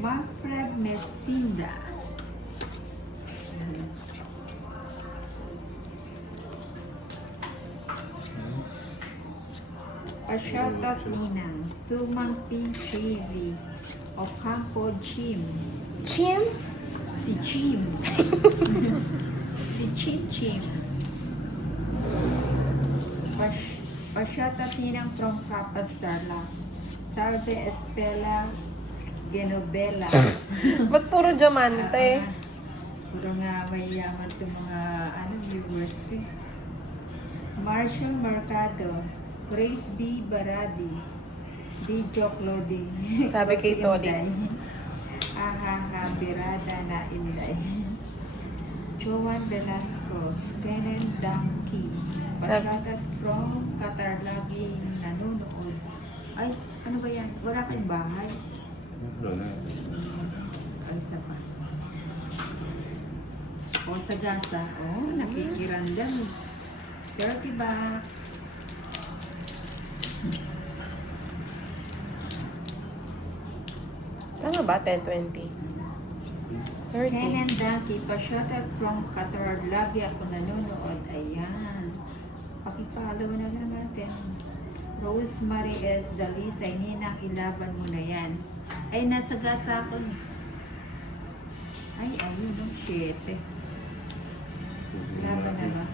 Manfred Mesinda. Pa-shoutout Ninang, Sumang PTV, Ocampo Chim. Chim? Si Chim. Si Chim Chim. Pa-shoutout Ninang from Papa Starla. Salve Espela Genovela. Ba't puro diamante? Puro nga may yaman itong mga viewers ko. Marshall Mercado. Grace B. Baradi. D. Joke Loading. Sabi kay Tolis. Ahaha, birada na inday. Joan Velasco. Kenen Donkey. Pasyatat from Qatar lagi nanonood. Ay, ano ba yan? Wala kang bahay? Alis na pa. O, sa gasa. O, nakikirandam. 30 bucks. Tama ba? 10-20? 30. Kenan Daki, pa-shoutout from Qatar. Lagi ako nanonood. Ayan. Pakipalaw na lang natin. Rosemary S. Dalisay, Ninang, ilaban mo na yan. Ay, nasa gasa ako. Ay, ayun, no? 7. Laban na ba?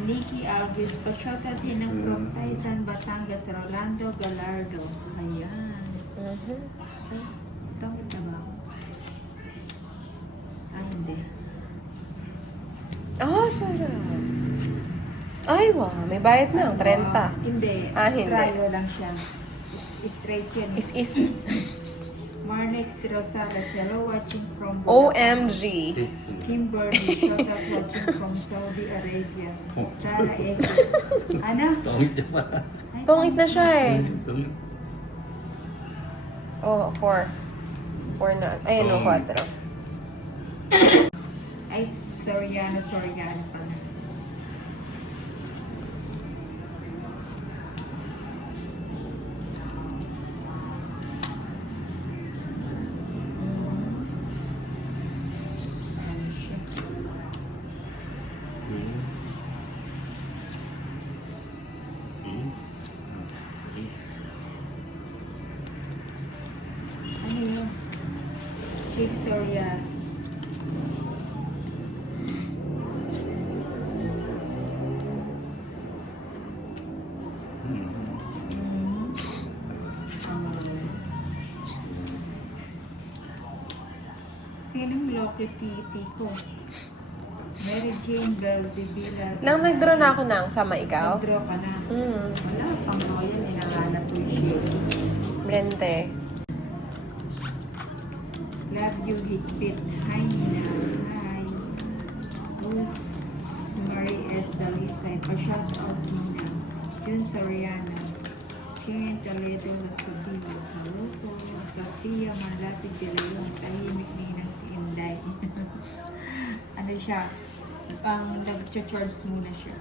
Nikki Alves, pa-shoutout din ng from Taisan, Batangas, Rolando Galardo. Ayan. Ay, tawag na ba ako? Ay, hindi. Oh, sarap. Ay, wow. May bayad na. 30. Hindi. Hindi. Tryo lang siya. Straight yun. Is. Marnex Rosales, hello, watching from OMG. Kimberly, shout out watching from Saudi Arabia. Tara Eko. Ano? Tawid niya pa. Ay, Tungit na siya eh. Tawid. Oh, 4. 4 na. Ayun, no, 4. Ay, Soriano pala. Ano siya? Ano yun? Chick Soriano. Sinong Loki Titi ko? Mary Jane Valdivila. Nang nag-draw na ako ng sama ikaw? Nag-draw ka na. Hmm. Wala, pang royal, hinahanap ko yung shit. Brente. Love you, higpit. Hi, Nina. Hi. Rose Marie S. Dalisay. Pa-shout out, Nina. Jun Soriana. Chen Toledo Nasubio. Hello po. Sofia Manlatig de Leon. Tahimik ninang si Inday. Ano siya? Ang nag-charge muna siya.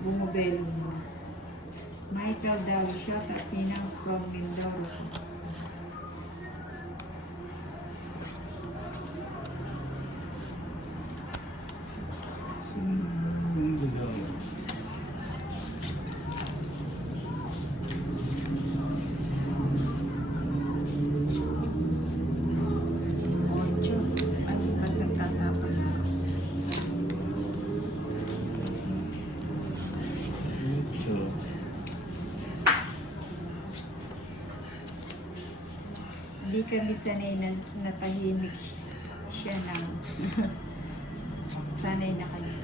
Bumubelo muna. Michael Dawi. Shout out, Ninang from Mindoro. Ocho. Ay, magtatapon. Hindi kami sanay na natahimik siya ng sanay na kayo.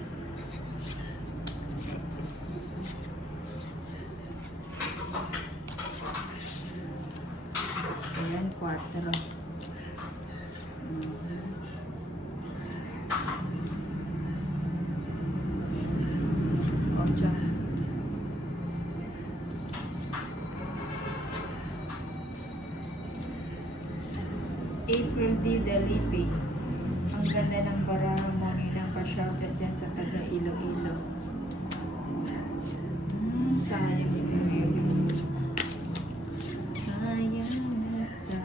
Ayan, 4. Ocho. April D. Dalipi. Ang ganda ng baraha mo nilang pa-shoutout dyan sa taga Iloilo. Sayang yun. Sayang na sayang.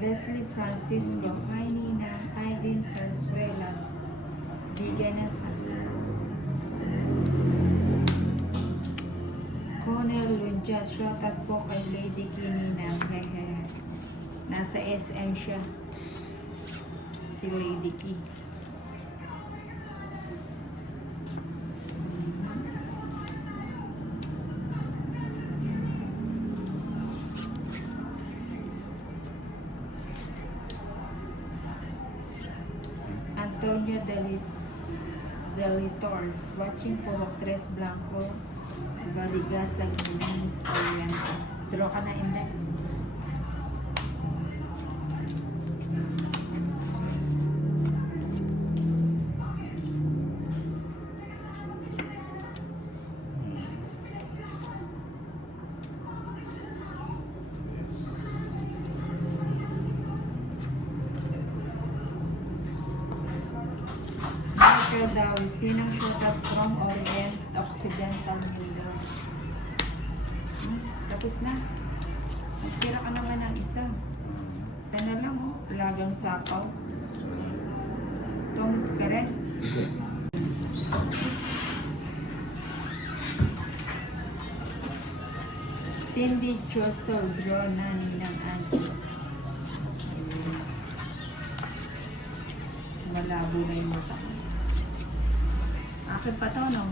Leslie Francisco, hi Nina, Aileen Sarsuela, bigyan na sa Conel Lunja, shoutout po kay Lady Kinina, hehe. Nasa SM siya, si Lady Ki. Antonio Delitors, watching for Tres Blanco, Baligasag, Miss Oriente. Draw ka na, hindi. Michael Dawes, sinang shoutout from Orient, Occidental Mindoro. Tapos na. Tira ka naman ng isa. Sana lang, oh. Lagang sapaw. Tom, ka rin. Cindy Josel, draw na Ninang Angie. Malabo na yung mata. Akin pa to, no?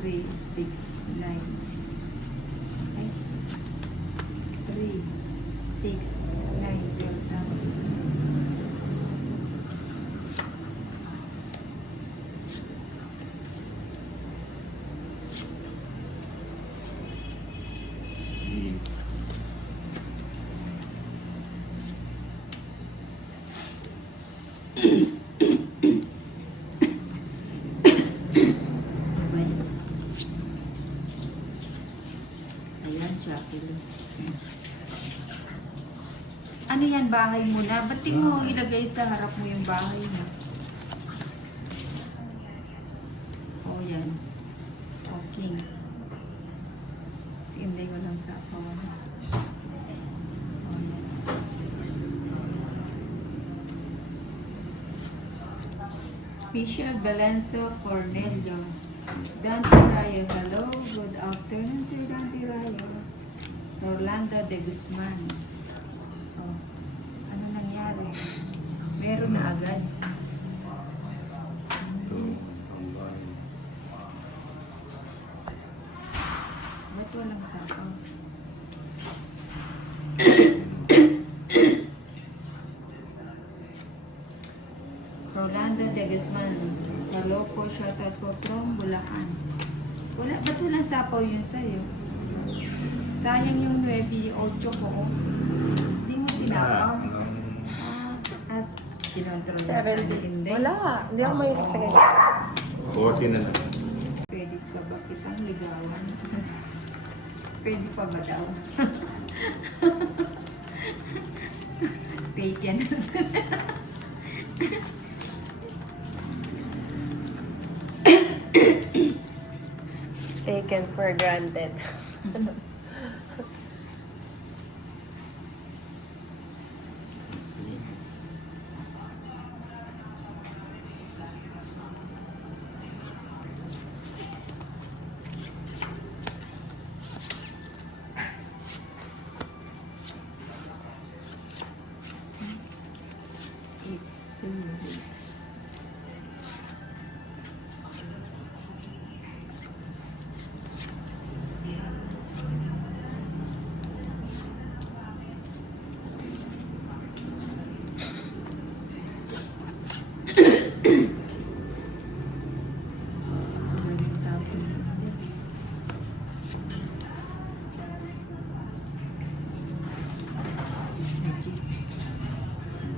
3, 6, 9. Okay. 3, 6, 9, 12 na. Ayan, Jacqueline. Ano yan, bahay mo na? Ba't di mo ilagay sa harap mo yung bahay mo? Oh, yan. Okay. Sige, hindi ko lang sa pawan. Oh, yan. Fisher Balenzo Cornelio. Dante Rayo, hello. Good afternoon, Sir Dante Rayo. Rolando de Guzman. Oh, ano nangyari? Meron na agad. Ba't walang sapaw? Rolando de Guzman. Hello po, shoutout po from Bulacan. Ba't walang sapaw yun sa'yo? Sayang yung 9-8 ko. Hindi mo sinapaw. As kinontrol na 70. Wala. Hindi ako mahilig sa ganyan. 40 na lang. Pwede ka ba kitang ligawan? Pwede pa ba daw? Taken. Taken for granted. It's too late.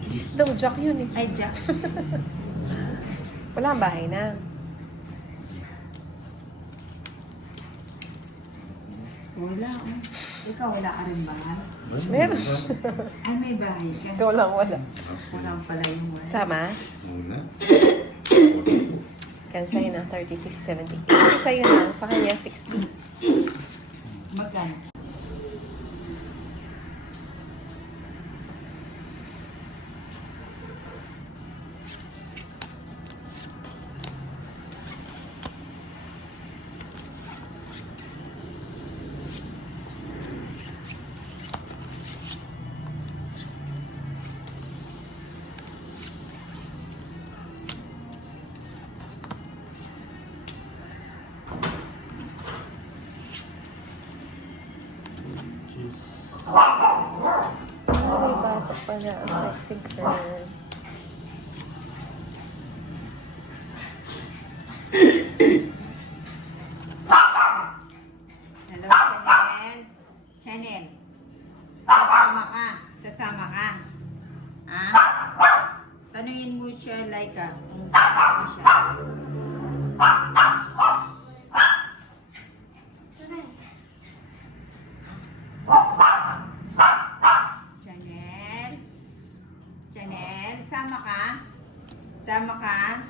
Just daw, Jack yun eh. Ay, Jack. Wala kang bahay na. Wala. Oh. Ikaw, wala ka rin bahay? Meron. Ay, may bahay ka. Ikaw lang wala. Wala pala yung wala. Sama? Muna. Kan sa'yo na 36, 70. Kasi sa'yo na, sa kanya 60. Magkano? Pasok pala ang sexy girl. Hello, Chanel. Chanel. Sasama ka. Sasama ka. Ha? Tanungin mo siya like kung sasama siya. Chanel. Chanel, sama ka? Sama ka?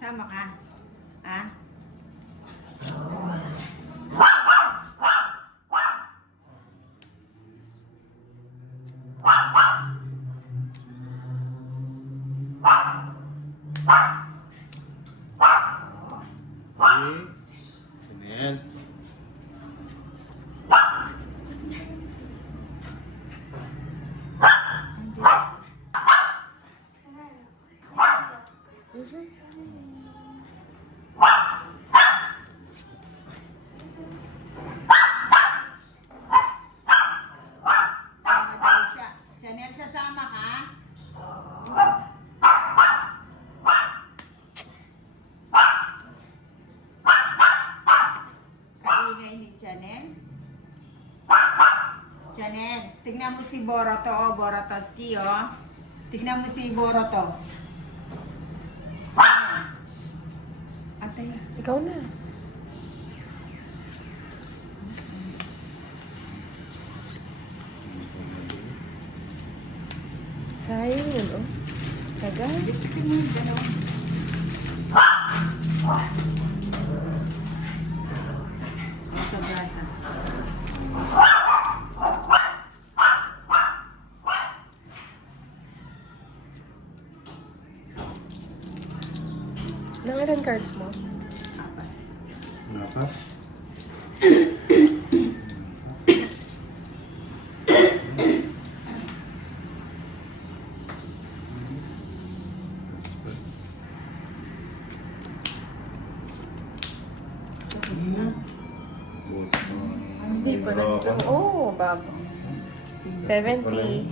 Sama ka? Ha? Okay. Ayan. Sama daw siya. Chanel, sasama ka? Kaingay ni Chanel. Chanel, tignan mo si Boruto, oh, Borutoski, oh. Tignan mo si Boruto. Atay. Ikaw na. Sayang yun, oh. Tagal. Tignan mo yung gano'n. Oh, sa brasa. Nang ilan cards mo? Napas. Tapos na. Hindi pa nagtong. Oh, bago. 70.